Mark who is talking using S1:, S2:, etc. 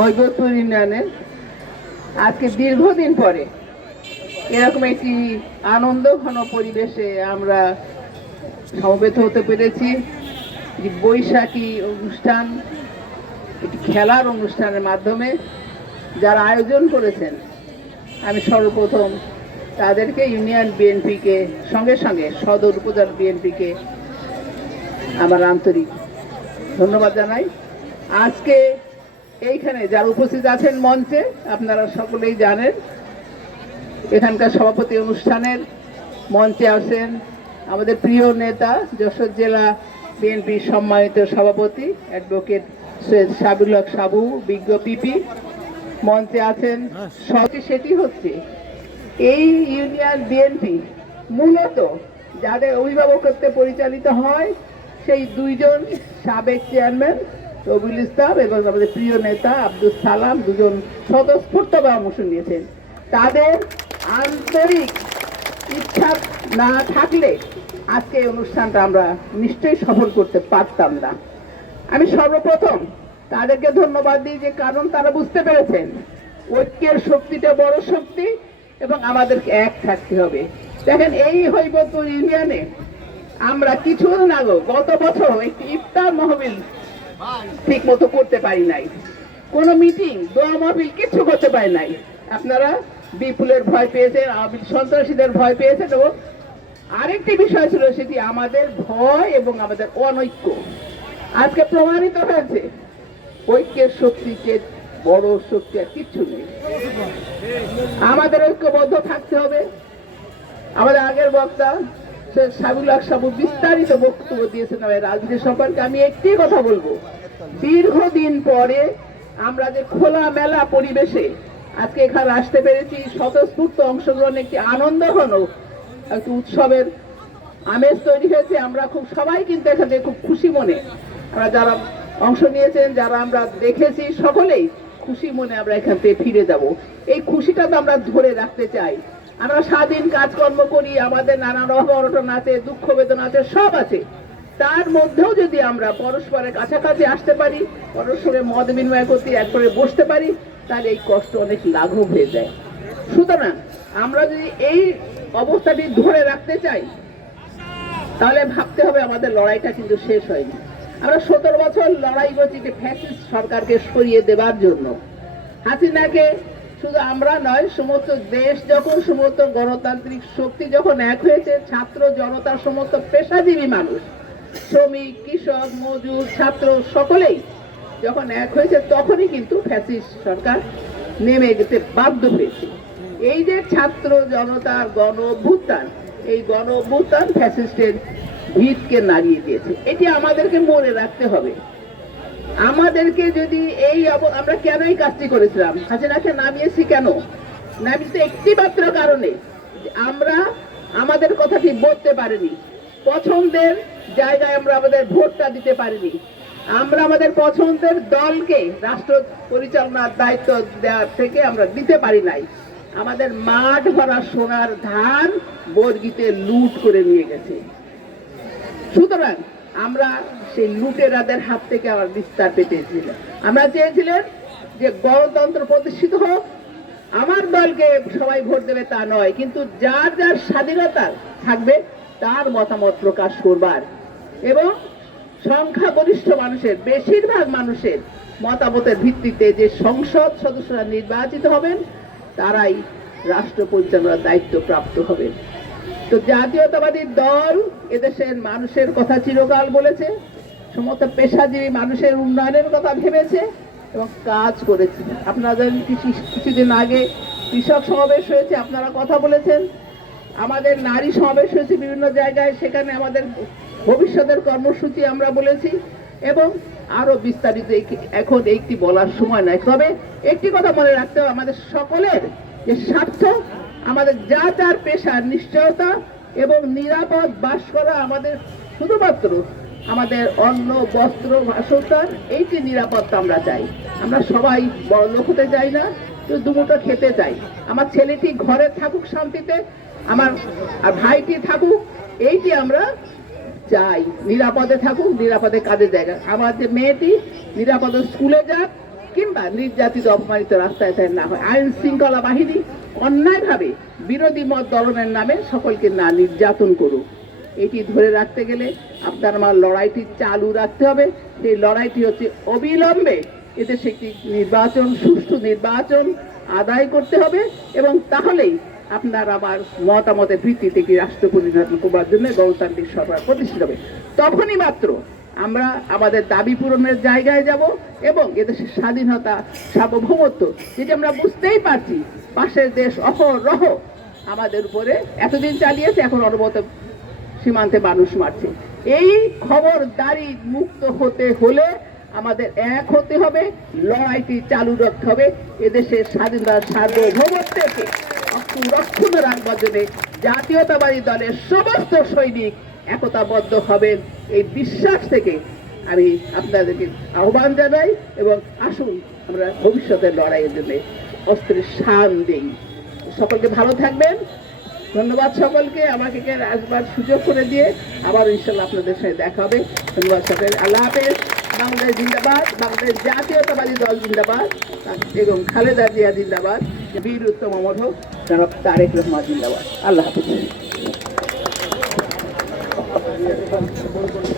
S1: হৈবতপুর ইউনিয়নের আজকে দীর্ঘদিন পরে এরকম একটি আনন্দ ঘন পরিবেশে আমরা সমবেত হতে পেরেছি। যে বৈশাখী অনুষ্ঠান, একটি খেলার অনুষ্ঠানের মাধ্যমে যারা আয়োজন করেছেন, আমি সর্বপ্রথম তাদেরকে ইউনিয়ন বিএনপিকে, সঙ্গে সঙ্গে সদর উপজেলা বিএনপিকে আমার আন্তরিক ধন্যবাদ জানাই। আজকে এইখানে যারা উপস্থিত আছেন মঞ্চে, আপনারা সকলেই জানেন, এখানকার সভাপতি অনুষ্ঠানের মঞ্চে আসেন আমাদের প্রিয় নেতা, যশোর জেলা বিএনপির সম্মানিত সভাপতি, অ্যাডভোকেট সৈয়দ হক সাবু, বিজ্ঞ পিপি মঞ্চে আছেন। সবটি সেটি হচ্ছে, এই ইউনিয়ন বিএনপি মূলত যাদের অভিভাবকত্বে পরিচালিত হয়, সেই দুইজন সাবেক চেয়ারম্যান রবিউল ইসলাম এবং আমাদের প্রিয় নেতা আব্দুল সালাম দুজন স্বতঃস্ফূর্তভাবে অংশ নিয়েছেন। তাদের আন্তরিক ইচ্ছা না থাকলে আজকে এই অনুষ্ঠানটা আমরা নিশ্চয়ই সফল করতে পারতাম না। আমি সর্বপ্রথম তাদেরকে ধন্যবাদ দিই যে কারণ তারা বুঝতে পেরেছেন, ঐক্যের শক্তিটা বড় শক্তি এবং আমাদেরকে এক থাকতে হবে। দেখেন, এই হৈবতুর ইউনিয়নে আমরা কিছুদিন আগে গত বছর একটি ইফতার মাহবিল ঠিক মতো করতে পারি নাই। কোনো মিটিং দোয়া মাহবিল কিছু করতে পারি নাই। আপনারা বিপুলের ভয় পেয়েছেন সন্ত্রাসীদের ভয় পেয়েছেন এবং আরেকটি বিষয় ছিল সেটি আমাদের ভয় এবং আমাদের অনৈক্য। আজকে প্রমাণিত হয়েছে, ঐক্যের শক্তিকে বড় শক্তি আর কিচ্ছু নেই। আমাদের ঐক্যবদ্ধ থাকতে হবে। আমাদের আগের বক্তা সে সাবিউল হক সাবু বিস্তারিত বক্তব্য দিয়েছেন রাজনীতি সম্পর্কে আমি একটি কথা বলব। দীর্ঘদিন পরে আমরা যে খোলা মেলা পরিবেশে আজকে এখানে আসতে পেরেছি, স্বতঃস্ফূর্ত অংশগ্রহণ একটি আনন্দ ঘন একটি উৎসবের আমেজ তৈরি হয়েছে। আমরা খুব, সবাই কিন্তু এখানে খুব খুশি মনে। আমরা যারা অংশ নিয়েছেন, যারা আমরা দেখেছি, সকলেই খুশি মনে আমরা এখান থেকে ফিরে যাব। এই খুশিটা তো আমরা ধরে রাখতে চাই। আমরা স্বাধীন কাজকর্ম করি, আমাদের নানান অবরটন আছে, দুঃখ বেদনা আছে, সব আছে। তার মধ্যেও যদি আমরা পরস্পরের কাছাকাছি আসতে পারি, পরস্পরের মত বিনিময় করতে একবারে বসতে পারি, তাহলে এই কষ্ট অনেক লাঘব হয়ে যায়। সুতরাং আমরা যদি এই অবস্থাটি ধরে রাখতে চাই, তাহলে ভাবতে হবে আমাদের লড়াইটা কিন্তু শেষ হয়নি। আমরা সতেরো বছর লড়াই করছি যে ফ্যাসিস্ট সরকারকে সরিয়ে দেবার জন্য। হাসিনাকে শুধু আমরা নয়, সমস্ত দেশ যখন, সমস্ত গণতান্ত্রিক শক্তি যখন এক হয়েছে, ছাত্র জনতার সমস্ত পেশাজীবী মানুষ, শ্রমিক, কৃষক, মজুর, ছাত্র সকলেই যখন এক হয়েছে, তখনই কিন্তু ফ্যাসিস্ট সরকার নেমে যেতে বাধ্য হয়েছে। এই যে ছাত্র জনতার গণ অভ্যুত্থান, এই গণ অভ্যুত্থান ফ্যাসিস্টের ভিতকে নাড়িয়ে দিয়েছে। এটি আমাদেরকে মনে রাখতে হবে। আমাদেরকে যদি এই আমরা কেন এই কাজটি করেছিলাম? হাসিনাকে নামিয়েছি কেন? নামিয়েছি একটি মাত্র কারণে আমরা আমাদের কথাটি বলতে পারিনি। পছন্দের জায়গায় আমরা আমাদের ভোটটা দিতে পারিনি। আমরা আমাদের পছন্দের দলকে রাষ্ট্র পরিচালনার দায়িত্ব দেওয়ার থেকে আমরা দিতে পারি নাই। আমাদের মাঠ ভরা সোনার ধান বর্গিতে লুট করে নিয়ে গেছে। সুতরাং আমরা সেই লুটেরাদের হাত থেকে আবার বিস্তার পেতেছিলাম। আমরা চেয়েছিলেন যে গণতন্ত্র প্রতিষ্ঠিত হোক, আমার দলকে সবাই ভোট দেবে তা নয়, কিন্তু যার যার স্বাধীনতা থাকবে, তার মতামত প্রকাশ করবার। এবং সংখ্যাগরিষ্ঠ মানুষের, বেশিরভাগ মানুষের মতামতের ভিত্তিতে যে সংসদ সদস্যরা নির্বাচিত হবেন, তারাই রাষ্ট্র পরিচালনার দায়িত্ব প্রাপ্ত হবেন। তো জাতীয়তাবাদী দল এদেশের মানুষের কথা চিরকাল বলেছে, সমস্ত পেশাজীবী মানুষের উন্নয়নের কথা ভেবেছে এবং কাজ করেছে। জানেন কিছুদিন আগে কৃষক সমাবেশ হয়েছে, আপনারা কথা বলেছেন। আমাদের নারী সমাবেশ হয়েছে বিভিন্ন জায়গায়, সেখানে আমাদের ভবিষ্যতের কর্মসূচি আমরা বলেছি এবং আরও বিস্তারিত এখন একটি বলার সময় নাই। তবে একটি কথা মনে রাখতে হবে, আমাদের সকলের যে স্বার্থ আমাদের যা যার পেশার নিশ্চয়তা এবং নিরাপদ বাস করা আমাদের শুধুমাত্র আমাদের অন্ন, বস্ত্র, বাসস্থান, এইটি নিরাপত্তা আমরা চাই। আমরা সবাই বড় লোক হতে চাই না দুমুটো খেতে চাই। আমার ছেলেটি ঘরে থাকুক শান্তিতে, আমার আর ভাইটি থাকুক, এইটি আমরা চাই। নিরাপদে থাকুক, নিরাপদে কাজে জায়গা আমার যে মেয়েটি, নিরাপদে স্কুলে যাক কিংবা নির্যাতিত অপমানিত রাস্তায় তাই না হয়। আইন শৃঙ্খলা বাহিনী অন্যায়ভাবে বিরোধী মত দলনের নামে সকলকে না নির্যাতন করুক। এটি ধরে রাখতে গেলে আপনার আমার লড়াইটি চালু রাখতে হবে। সেই লড়াইটি হচ্ছে অবিলম্বে এদেশে একটি নির্বাচন, সুষ্ঠু নির্বাচন আদায় করতে হবে এবং তাহলেই আপনার আমার মতামতের ভিত্তিতে কি রাষ্ট্র পরিণত করবার জন্য গণতান্ত্রিক সরকার প্রতিষ্ঠিত হবে। তখনই মাত্র আমরা আমাদের দাবি পূরণের জায়গায় যাব এবং এদেশের স্বাধীনতা, সার্বভৌমত্ব, যেটি আমরা বুঝতেই পারছি, পাশের দেশ অহরহ আমাদের উপরে এতদিন চালিয়েছে, এখন অনবত সীমান্তে মানুষ মারছে। এই খবরদারি মুক্ত হতে হলে আমাদের এক হতে হবে, লড়াইটি চালু রাখতে হবে, এদেশের স্বাধীনতার সার্বভৌমত্বকে রক্ষণ রাখবার জন্য জাতীয়তাবাদী দলের সমস্ত সৈনিক একতাবদ্ধ হবেন। এই বিশ্বাস থেকে আমি আপনাদেরকে আহ্বান জানাই এবং আসুন আমরা ভবিষ্যতের লড়াইয়ের জন্য অস্ত্রের শান দিই। সকলকে ভালো থাকবেন। ধন্যবাদ সকলকে। আমাকে আসবার সুযোগ করে দিয়ে আবার ইনশাল্লাহ আপনাদের সঙ্গে দেখা হবে। ধন্যবাদ সকলকে। আল্লাহ হাফেজ। বাংলাদেশ জিন্দাবাদ। বাংলাদেশ জাতীয়তাবাদী দল জিন্দাবাদ। এবং খালেদা জিয়া জিন্দাবাদ। বীর উত্তম অমর হোক। তারেক রহমান জিন্দাবাদ। আল্লাহ হাফেজ। Gracias.